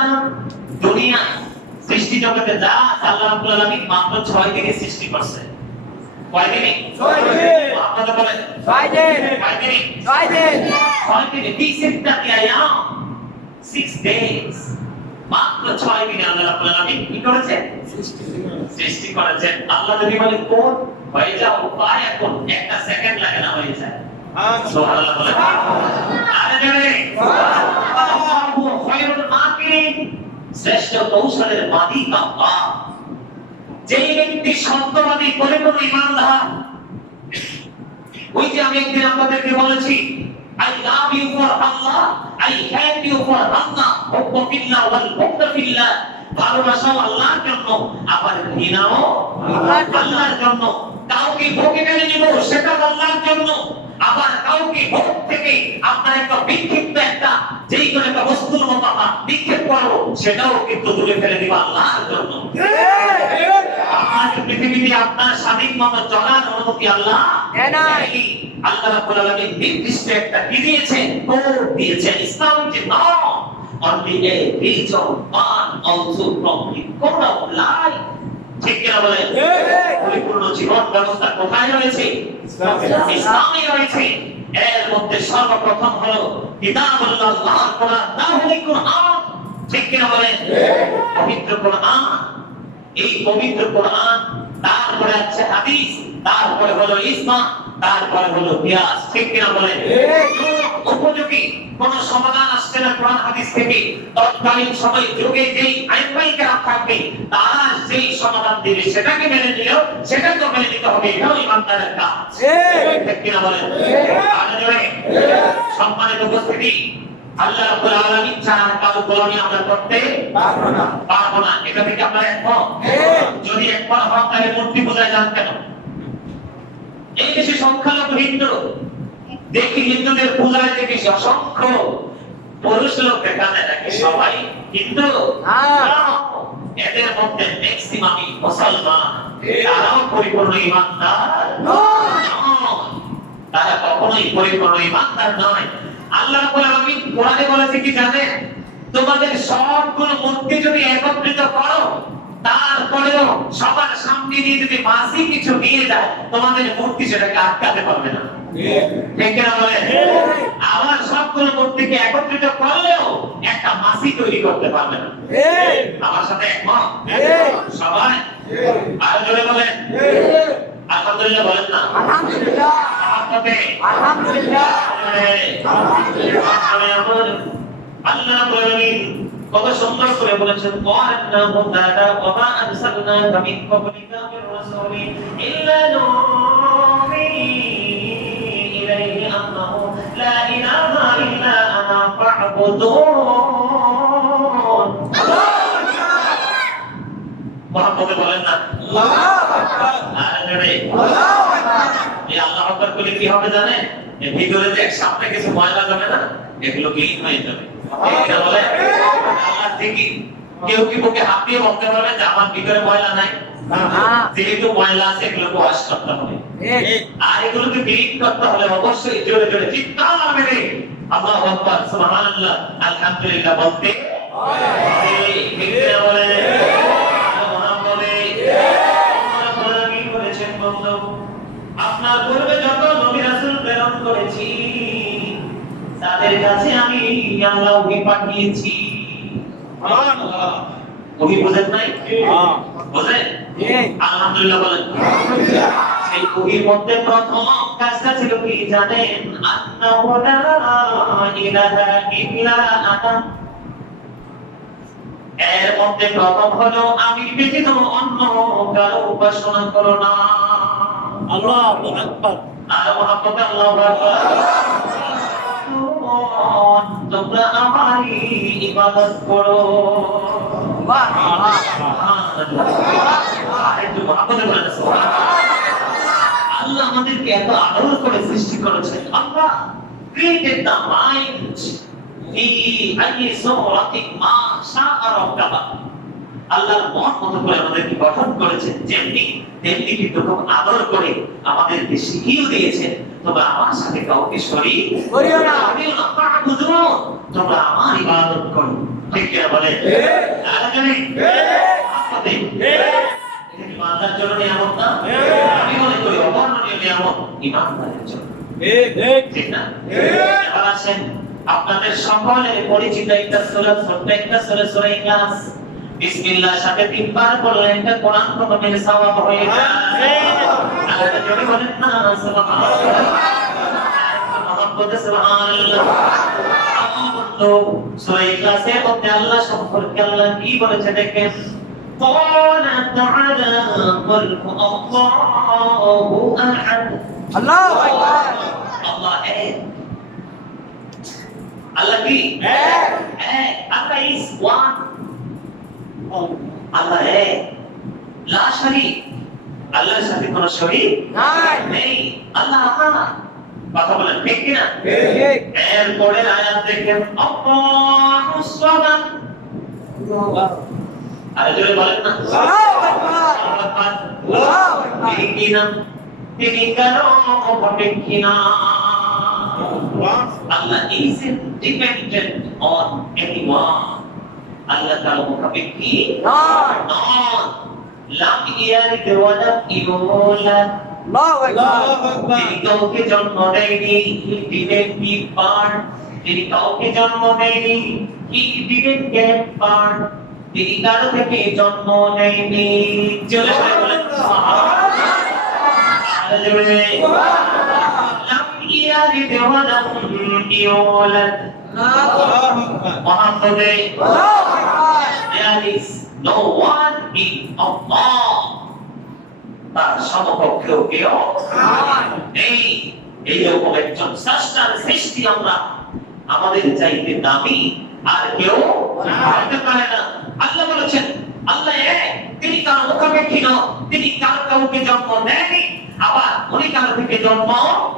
দুনিয়া সৃষ্টি জগতে যা আল্লাহ রাব্বুল আলামিন মাত্র 6 দিনে সৃষ্টি করছে। কয় দিনে? 6 দিনে। আপনারা বলেন 6 দিন। কয় দিনে? 6 দিন। 6 দিনে। 20 আয়াম 6 days। মাত্র 6 দিনে আল্লাহ রাব্বুল আলামিন কি করেছেন? সৃষ্টি করেছেন। আল্লাহ যদি বলে কোন হয়ে যাও, পায় এখন একটা সেকেন্ড লাগে না, হয়ে যায়। সুবহানাল্লাহ বলেন। আরে জোরে সুবহানাল্লাহু খায়রুল মাকিরিন। শ্রেষ্ঠ কৌশলের মালিক আল্লাহ। যেই ব্যক্তি সত্যবাদী, পরিপূর্ণ ঈমানদার, ওই যে আমি একদিন আপনাদেরকে বলেছি, I love you for Allah, I hate you for Allah, হুব্বু ফিল্লাহ ওয়াল বুগদু ফিল্লাহ। ভালোবাসাও আল্লাহর জন্য, আবার ঘৃণাও আল্লাহর জন্য। কাউকে ভোগে মেনে নিব সেটা আল্লাহর জন্য, আবার কাউকে ভোগ থেকে আপনার একটা বিক্ষিপ্ত একটা যেই কোনো একটা বস্তুর মতো নিক্ষেপ করো, সেটাও কিন্তু দূরে ফেলে দিব আল্লাহর জন্য। আপনার পৃথিবীতে আপনার স্বাধীন মতো চলার অনুমতি আল্লাহ দেয় নাই। আল্লাহ রাব্বুল আলামিন নির্দিষ্ট একটা কি দিয়েছেন? কোড দিয়েছেন। ইসলাম যে নাম only a religion one also complete code of life। ঠিক কিনা বলেন? পরিপূর্ণ জীবন ব্যবস্থা কোথায় রয়েছে? ইসলামে রয়েছে। এর মধ্যে সর্বপ্রথম হলো কিতাবুল্লাহ, আল্লাহর কোরআন, তাহলে কোরআন। ঠিক কিনা বলেন? পবিত্র কোরআন। এই পবিত্র কোরআন তারপরে আছে হাদিস, তারপরে হলো ইসমা, তারপরে হলো কিয়াস। ঠিক কিনা বলেন? উপযোগী কোন সমাধান আসছে না কোরআন হাদিস থেকে। তৎকালীন সময় যুগে যেই আইনবাহী কেরাম থাকবে তারা যেই সমাধান দিবে সেটাকে মেনে নিলেও সেটাকে মেনে নিতে হবে, এটাও ইমানদারের কাজ। ঠিক কিনা বলেন? সম্মানিত উপস্থিতি, আল্লাহ রাব্বুল আলামিন ছাড়া কারো গোলামি আমরা করতে পারবো না। এটা থেকে আমরা একমত? যদি একমত হন তাহলে মূর্তি পূজায় যান কেন? এই দেশে সংখ্যালঘু হিন্দু, দেখি হিন্দুদের পূজায় দেখি অসংখ্য পুরুষ লোক দেখানে নাকি সবাই হিন্দু, এদের মধ্যে ম্যাক্সিমামই মুসলমান, তারাও পরিপূর্ণ ইমানদার নয়, তারা কখনোই পরিপূর্ণ ইমানদার নয়। আল্লাহ রাব্বুল আলামিন কোরআনে বলেছে কি জানেন? তোমাদের সবগুলো মূর্তি যদি একত্রিত করো, তারপরেও সবার সামনে দিয়ে যদি মাসি কিছু নিয়ে যায়, তোমাদের মূর্তি সেটাকে আটকাতে পারবে না। ঠিক না বলেন? আবার সবগুলো মূর্তিকে একত্রিত করলেও একটা মাসি তৈরি করতে পারবে না। আমার সাথে একমত সবাই? আর জোরে বলেন আলহামদুলিল্লাহ। বলেন না আলহামদুলিল্লাহ? আলহামদুলিল্লাহ। আল্লাহ বলেন কত সুন্দর করে বলেছেন, ওয়ান্নাহু তাআলা ওয়া মা আরসালনাকা মিন ক্বাবলিকা মির রাসূলিন ইল্লা নুহি ইলাইহি আন্নাহু লা ইলাহা ইল্লা আনা ফা'বুদুন। মুহাম্মদ বলেন না আল্লাহু আকবার? আরে আল্লাহু আকবার। এই আল্লাহু আকবার বলে কি হবে জানেন? এর ভিতরে যে সামনে কিছু ময়লা যাবে না, এগুলো ক্লিন হয়ে যাবে। এটা বলে আল্লাহ ঠিকই। কেউ কি বুকে হাত দিয়ে বলতে পারবে যে আমার ভিতরে ময়লা নাই? যেহেতু ময়লা আছে এগুলোকে ওয়াশ করতে হবে, আর এগুলোকে ক্লিন করতে হলে অবশ্যই জোরে জোরে চিৎকার মেরে আল্লাহু আকবার, সুবহানাল্লাহ, আলহামদুলিল্লাহ বলতে হবে। আপনার পূর্বে যত নবী রাসূল প্রেরণ করেছি তাদের কাছে আমি আল্লাহ ওহী পাঠিয়েছি। সুবহানাল্লাহ। ওহী বুঝেন নাই? বুঝেন? আলহামদুলিল্লাহ বলেন। সেই ওহীর মধ্যে প্রথম কাজটা ছিল কি জানেন? আন্নাহু লা ইলাহা ইল্লা আনা। এর মধ্যে প্রথম হলো আমি ব্যতীত অন্য কারো উপাসনা করো না। আল্লাহু আকবার। আর মুহাম্মদ আল্লাহু আকবার। তোমরা আমারই ইবাদত করো। আল্লাহ আমাদেরকে এত আদর করে সৃষ্টি করেছেন। আল্লাহ created the mind fi ayyi suratin ma sha'a rabbaka। আল্লাহর মন মতো করে আমাদেরকে গঠন করেছেন, যেমনি তেমনি কিন্তু খুব আদর করে আমাদেরকে শিখিয়ে দিয়েছেন, তোমরা আমার সাথে কাউকে শরীক করিও না, তোমরা আমার ইবাদত করো। ঠিক কি বলে? আর জানি ইমানদার জন্য নিয়ামত না? আমি মনে করি অবর্ণনীয় নিয়ামত ইমানদারের জন্য। ঠিক না? এবার আসেন আপনাদের সকলের পরিচিত একটা সূরা, ছোট্ট একটা সূরা, সূরা ইখলাস। বিসমিল্লাহ সাথে তিনবার বললে একটা কোরআন খতমের সওয়াব হয়ে যায়। আল্লাহ যদি বলেন না সুবহানাল্লাহ, মুহাম্মদ সুবহানাল্লাহ। সূরা ইখলাসের মধ্যে আল্লাহ সম্পর্কে আল্লাহ কি বলেছে দেখেন, قال تعالى قل الله احد। আল্লাহু আকবার। আল্লাহ এক। আল্লাহ কি এক? এক। আল্লাহ is one। আল্লাহ এক, লা শারীক। আল্লাহর সাথে কোনো শরীক নেই। আল্লাহ আহাদ। কথা বলেন ঠিক কি না? ঠিক। এর পরের আয়াত দেখেন, আল্লাহুস সামাদ। আরে জোরে বলেন না আল্লাহু আকবার। আল্লাহু আকবার। তিনি কি না? তিনি কারো অপেক্ষা কিনা? Allah isn't dependent on anyone. Allah কারো মুখাপেক্ষী নয়। লাম ইয়ালিদ ওয়া লাম ইউলাদ। আল্লাহু আকবার। তিনি কাউকে জন্ম দেয়নি, he didn't give birth। তিনি কাউকে জন্ম দেয়নি, he didn't get birth। তিনি কারো থেকে জন্ম নেয়নি। চলে বলেন There is no one in Allah. তার সমকক্ষেও কেউ নেই। এইরকম একজন স্রষ্টার সৃষ্টি আমরা, আমাদের চাইতে দামি আর কেউ হতে পারে না। আল্লাহ বলেছেন আল্লাহ এক, তিনি কারো মুখাপেক্ষী নন, তিনি কাউকে জন্ম দেননি, আবার উনি কারো থেকে জন্ম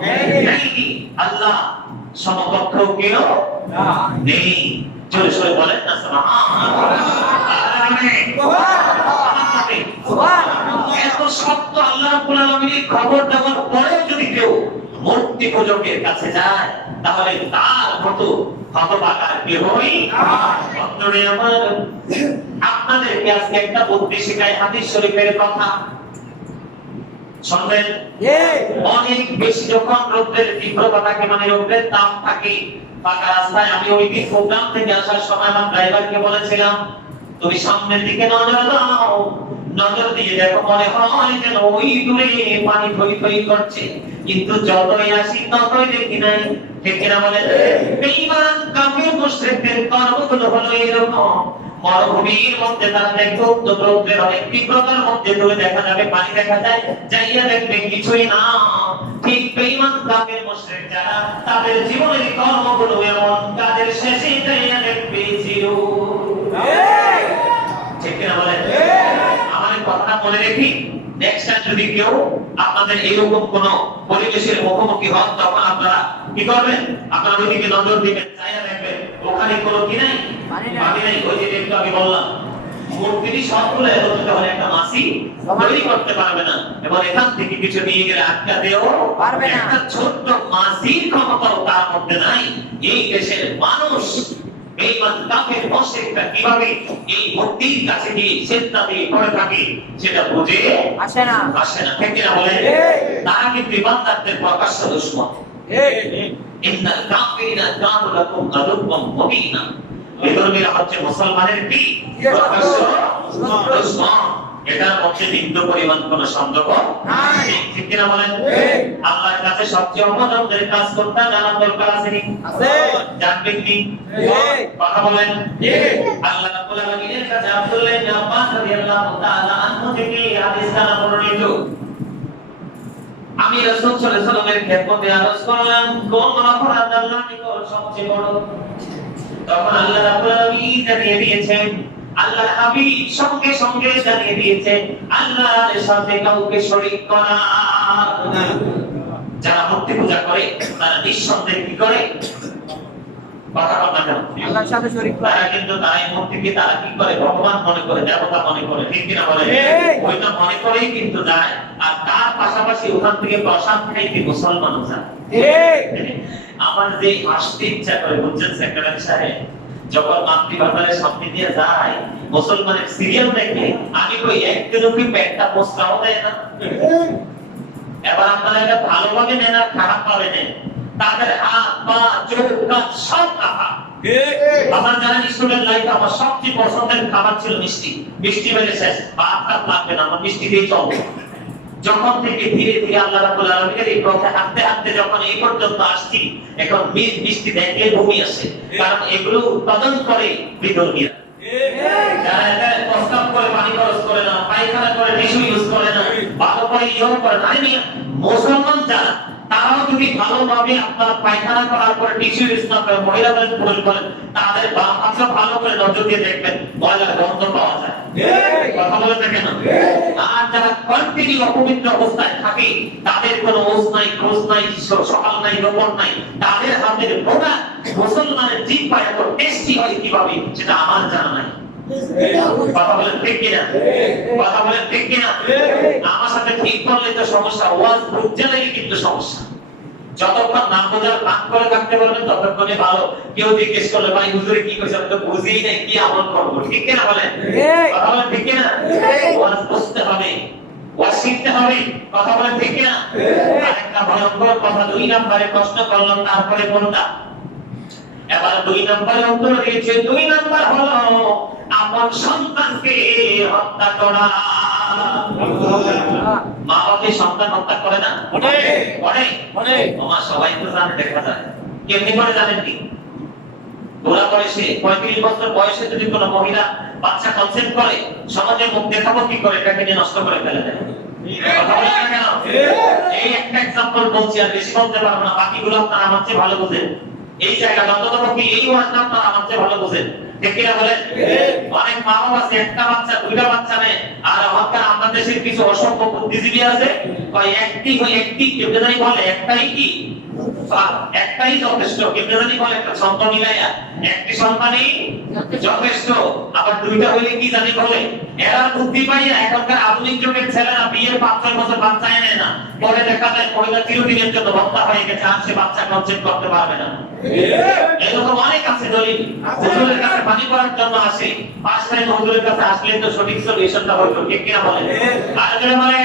নেননি। আল্লাহ সমকক্ষেও কেউ নেই। জোরে সোরে বলেন না এত শব্দ আল্লাহ রাব্বুল আলামিনের খবর দেওয়ার পরেও যদি কেউ মূর্তি পূজকের কাছে যায়, তাহলে তার মতো হতভাগার কেউই বন্ধুরে আমার। আপনাদেরকে আজকে একটা বুদ্ধি শেখায়, হাদিস শরীফের কথা শুনবেন। অনেক বেশি যখন রোদের তীব্রতা থাকে, মানে রোদের তাপ থাকে পাকা রাস্তায়, আমি ওই দিন প্রোগ্রাম থেকে আসার সময় আমার ড্রাইভারকে বলেছিলাম, তুমি সামনের দিকে নজর দাও, নজর দিয়ে দেখো মনে হয় যেন ওই দূরে পানি থই থই করছে, কিন্তু যতই আসি ততই দেখি নাই। ঠিক কিনা বলেন? বেঈমান কাফির মুশরিকদের কর্মগুলো হলো এরকম। মরুভূমির মধ্যে তারা দেখো রৌদ্রের অনেক তীব্রতার মধ্যে দূরে দেখা যাবে পানি দেখা যায়, যাইয়া দেখবে কিছুই না। ঠিক বেঈমান কাফির মুশরিক যারা, তাদের জীবনের কর্মগুলো এমন, কাজের শেষে যাইয়া দেখবে জিরো। ঠিক কিনা বলেন? আমার কথাটা মনে রেখি, নেক্সট টাইম যদি কেউ আপনাদের এইরকম কোন পরিবেশের মুখোমুখি হন, তখন আপনারা কি করবেন? আপনারা ওইদিকে নজর দিবেন, চাইয়া দেখবেন ওখানে কোনো কি নাই, পানি নাই। ওই যে একটু আমি বললাম, মূর্তিটি সবগুলো একত্রিত হলে একটা মাসি তৈরি করতে পারবে না, এবং এখান থেকে কিছু নিয়ে গেলে আটকাতেও পারবে না। একটা ছোট্ট মাসির ক্ষমতাও তার মধ্যে নাই। এই দেশের মানুষ বেঈমান কাফের মুশরিকরা কিভাবে এই মূর্তির কাছে গিয়ে সিজদা দিয়ে পড়ে থাকে সেটা বুঝে আসে না। ঠিক কিনা বলেন? তারা কিন্তু ইমানদারদের প্রকাশ্য দুশমন। ইন্নাল কাফিরিনা কানু লাকুম আদুওয়াম মুবিনা। বিধর্মীরা হচ্ছে মুসলমানের কি প্রকাশ্য দুশমন। এটার মধ্যে বিন্দু পরিমাণ কোনো সন্দেহ নাই। ঠিক কিনা বলেন? আল্লাহর কাছে সবচেয়ে অমনোযোগের কাজ করতে জানার দরকার আছে নি? আছে। জানবেন কি? কথা বলেন। আল্লাহ রাব্বুল আলামিনের কাছে আব্দুল্লাহ ইবনে আব্বাস রাদিয়াল্লাহু তাআলা আনহু থেকে হাদিস দ্বারা বর্ণিত, আমি রাসূল সাল্লাল্লাহু আলাইহি ওয়াসাল্লামের খেদমতে আরজ করলাম, কোন অপরাধ আল্লাহর নিকট সবচেয়ে বড়? তখন আল্লাহ রাব্বুল আলামিন জানিয়ে দিয়েছেন, আল্লাহর হাবিব সঙ্গে সঙ্গে জানিয়ে দিয়েছেন, আল্লাহর সাথে কাউকে শরীক করা। যারা মূর্তি পূজা করে তারা নিঃসন্দেহে কি করে? কথা বলা যায় আল্লাহর সাথে শরীক করে। তারা কিন্তু তাই মূর্তিকে তারা কি করে? ভগবান মনে করে, দেবতা মনে করে। ঠিক কিনা বলে? ওইটা মনে করেই কিন্তু যায়। আর তার পাশাপাশি ওখান থেকে প্রসাদ খাইতে মুসলমানও যায়। আমার যে হাসতে ইচ্ছা করে, বুঝছেন সেক্রেটারি সাহেব, যখন মাতৃভান্ডারের সামনে দিয়ে যায়, মুসলমানের সিরিয়াল দেখে আমি কই একদিনও কি পেটটা পোস্টাও দেয় না? এবার আপনারা এটা ভালোভাবে নেন আর খারাপ ভাবে নেন। তাদের হাত পা চোখ কান সব কাটা। আমার যারা স্টুডেন্ট লাইফে আমার সবচেয়ে পছন্দের খাবার ছিল মিষ্টি। মিষ্টি বেড়ে শেষ, ভাত টাত লাগবে না, আমার মিষ্টি দিয়ে চলবে। যখন থেকে ধীরে ধীরে আল্লাহ রাব্বুল আলামিনের এই পথে হাঁটতে হাঁটতে যখন এই পর্যন্ত আসছি, এখন মিষ্টি দেখলে বমি আসে। কারণ এগুলো উৎপাদন করে বিধর্মীরা। যারা এটা প্রস্তাব করে পানি খরচ করে না, পায়খানা করে টিস্যু ইউজ করে না, ভালো করে ইউজ করে না। মুসলমান যারা, তারাও যদি ভালোভাবে আপনার পায়খানা করার পরে টিস্যু ইউজ না করে, মহিলা বলেন পুরুষ বলেন, তাদের বাম পাশে ভালো করে নজর দিয়ে দেখবেন, ময়লার গন্ধ পাওয়া যায়। কথা বলেন না কেন? আর যারা কন্টিনিউ অপবিত্র অবস্থায় থাকে, তাদের কোনো ওজ নাই, খোঁজ নাই, সকাল নাই, দুপুর নাই, তাদের হাতের ভোগা মুসলমানের জিহ্বা এত টেস্টি হয় কিভাবে সেটা আমার জানা নাই। কথা বলেন ঠিক কিনা? কথা বলেন ঠিক কিনা? আমার সাথে ঠিক করলে তো সমস্যা, ওয়াজ বুঝতে লাগলে কিন্তু সমস্যা। যতক্ষণ না বোঝার ভাগ করে থাকতে পারবেন ততক্ষণে ভালো। কেউ জিজ্ঞেস করলে ভাই হুজুরে কি কইছে, আমি তো বুঝিই নাই, কি আমল করব? ঠিক কিনা বলেন? কথা বলেন ঠিক কিনা? ওয়াজ বুঝতে হবে, ওয়াজ শিখতে হবে। কথা বলেন ঠিক কিনা? আরেকটা ভয়ঙ্কর কথা 2 নম্বরে প্রশ্ন করলাম, তারপরে কোনটা? এবার 2 নম্বরে উত্তর দিয়েছে। 2 নম্বর হলো আপন সন্তানকে হত্যা করা। মা বাবা সন্তান হত্যা করে না? করে। তোমার সবাই তো জানে, দেখা যায়। কেমনি করে জানেন কি? ওরা বয়সে 35 বছর বয়সে যদি কোনো মহিলা বাচ্চা কনসেপ্ট করে, সমাজের মুখ দেখাবো কি করে, এটাকে নিয়ে নষ্ট করে ফেলে দেয়। কথা বলেন না কেন? এই একটা এক্সাম্পল বলছি, আর বেশি বলতে পারবো না, বাকিগুলো আপনারা আমার চেয়ে ভালো বোঝেন। এই জায়গা যতটুকু কি এই ওয়ার্ডটা আপনারা আমার চেয়ে ভালো বোঝেন। ঠিক কিনা বলেন? অনেক মা বাবা আছে একটা বাচ্চা দুইটা বাচ্চা নেয়, আর আমাদের দেশের কিছু অসংখ্য বুদ্ধিজীবী আছে একটি কেমনে জানি বলে একটাই যথেষ্ট, কেমনে জানি বলে একটা ছন্দ মিলাইয়া একটি সন্তানই যথেষ্ট, আবার দুইটা হইলে কি জানি বলে। এরা বুদ্ধি পাইয়া এখনকার আধুনিক যুগের ছেলেরা বিয়ের 5-6 বছর বাচ্চা এনে না, পরে দেখা যায় মহিলা চিরদিনের জন্য ভক্তা হয়ে গেছে, আর সে বাচ্চা কনসেপ্ট করতে পারবে না। এরকম অনেক আছে দলিল। হুজুরের কাছে পানি পড়ার জন্য আসে, পাঁচ টাইম হুজুরের কাছে আসলে তো সঠিক সলিউশনটা হইতো। ঠিক কিনা বলেন? আর যারা বলে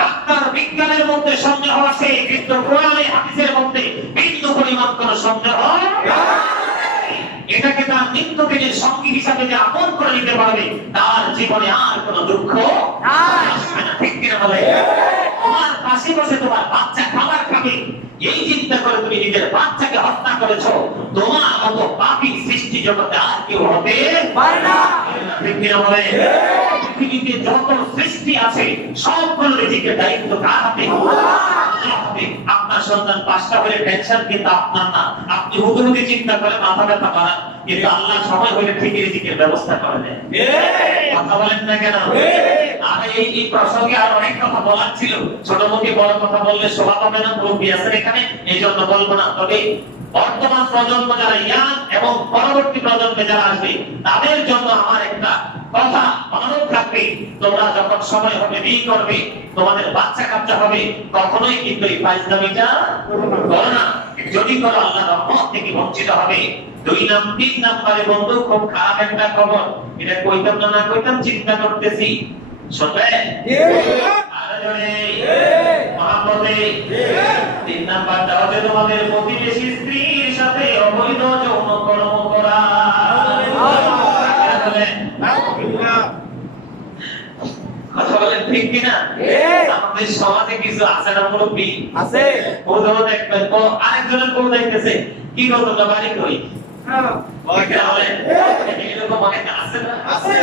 ডাক্তার বিজ্ঞানের মধ্যে সন্দেহ আছে, কিন্তু কোরআনে হাদিসের মধ্যে বিন্দু পরিমাণ কোনো সন্দেহ নাই। এটাকে তার নিত্যদিনের সঙ্গী হিসাবে যে আপন করে নিতে পারবে, তার জীবনে আর কোনো দুঃখ আসবে না। ঠিক কিনা বলে? তোমার পাশে বসে তোমার বাচ্চা খাবার খাবে, এই চিন্তা করে তুমি নিজের বাচ্চাকে হত্যা করেছো, তোমার মতো পাপী সৃষ্টি জগতে আর কেউ হতে পারে না। ঠিক কিনা বলে? পৃথিবীতে যত সৃষ্টি আছে সবগুলো রিজিকের দায়িত্ব কার হাতে? আপনার সন্তান 5টা হলে টেনশন কিন্তু আপনার না, আপনি হুদুহুদি চিন্তা করে মাথা ব্যথা করেন, কিন্তু আল্লাহ সময় হলে ঠিক রিজিকের ব্যবস্থা করে দেন। কথা বলেন না কেন? আর এই প্রসঙ্গে আর অনেক কথা বলার ছিল, ছোট মুখে বড় কথা বললে শোভা পাবে না, মুরব্বী আছেন এখানে, এই জন্য বলবো না। তবে বর্তমান প্রজন্ম যারা ইয়াং এবং পরবর্তী প্রজন্মে যারা আসবে, তাদের জন্য আমার একটা কথা অনুরোধ থাকবে, তোমরা যখন সময় হবে বিয়ে করবে, তোমাদের বাচ্চা কাচ্চা হবে, কখনোই কিন্তু এই ফাইজলামিটা করো না। যদি করো আল্লাহর রহমত থেকে বঞ্চিত হবে। 3 নম্বরে বন্ধু, খুব খারাপ একটা খবর, এটা কইতাম না কইতাম চিন্তা করতেছি, শুনবেন? মহাপদে 3 নাম্বারটা হচ্ছে তোমাদের প্রতিবেশী স্ত্রীর সাথে অবৈধ যৌন কর্ম করা। কথা বলেন ঠিক কিনা? আমাদের সমাজে কিছু আছে না মুরব্বী? আছে। বউও দেখবেন, আরেকজনের বউ দেখতেছে, কি গো তোমরা বাড়ি কই? এরকম অনেক আছে না? আছে।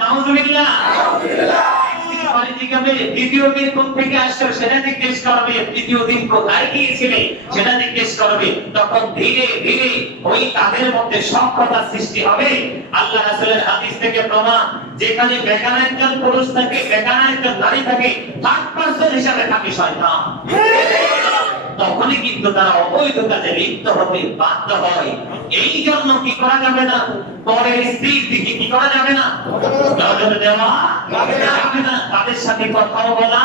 নাউজুবিল্লাহ। দ্বিতীয় দিন কোথা থেকে আসছো সেটা জিজ্ঞেস করবে, তৃতীয় দিন কোথায় গিয়েছিলে সেটা জিজ্ঞেস করবে। তখন ধীরে ধীরে ওই তাদের মধ্যে সখ্যতা সৃষ্টি হবে। আল্লাহ রাসূলের হাদিস থেকে প্রমাণ, যেখানে বেগানা একজন পুরুষ থাকে, বেগানা একজন নারী থাকে, থার্ড পারসন হিসাবে থাকে শয়তান। তখনই কিন্তু তারা অবৈধ কাজে লিপ্ত হতে বাধ্য হয়। এই জন্য কি করা যাবে না? পরের স্ত্রীর দিকে কি করা যাবে না? নজর দেওয়া যাবে না, তাদের সাথে কথা বলা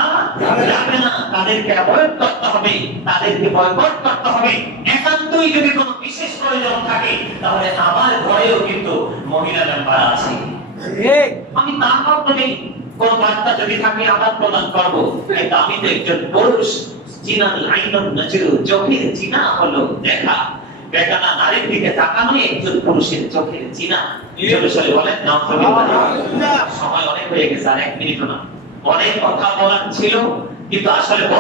যাবে না, তাদেরকে অ্যাভয়েড করতে হবে, তাদেরকে বয়কট করতে হবে। একান্তই যদি কোনো বিশেষ প্রয়োজন থাকে, তাহলে আমার ঘরেও কিন্তু মহিলা মেম্বার আছে, আমি তার মাধ্যমে কোন বার্তা যদি থাকে আদান প্রদান করবো। কিন্তু আমি তো একজন পুরুষ, চোখের চিনা হলো দেখা, বেগানা নারীর দিকে তাকানো একজন পুরুষের চোখের চিনা। বলেন না? সময় অনেক হয়ে গেছে, আর 1 মিনিটও না। অনেক কথা বলার ছিল, কিন্তু আসলে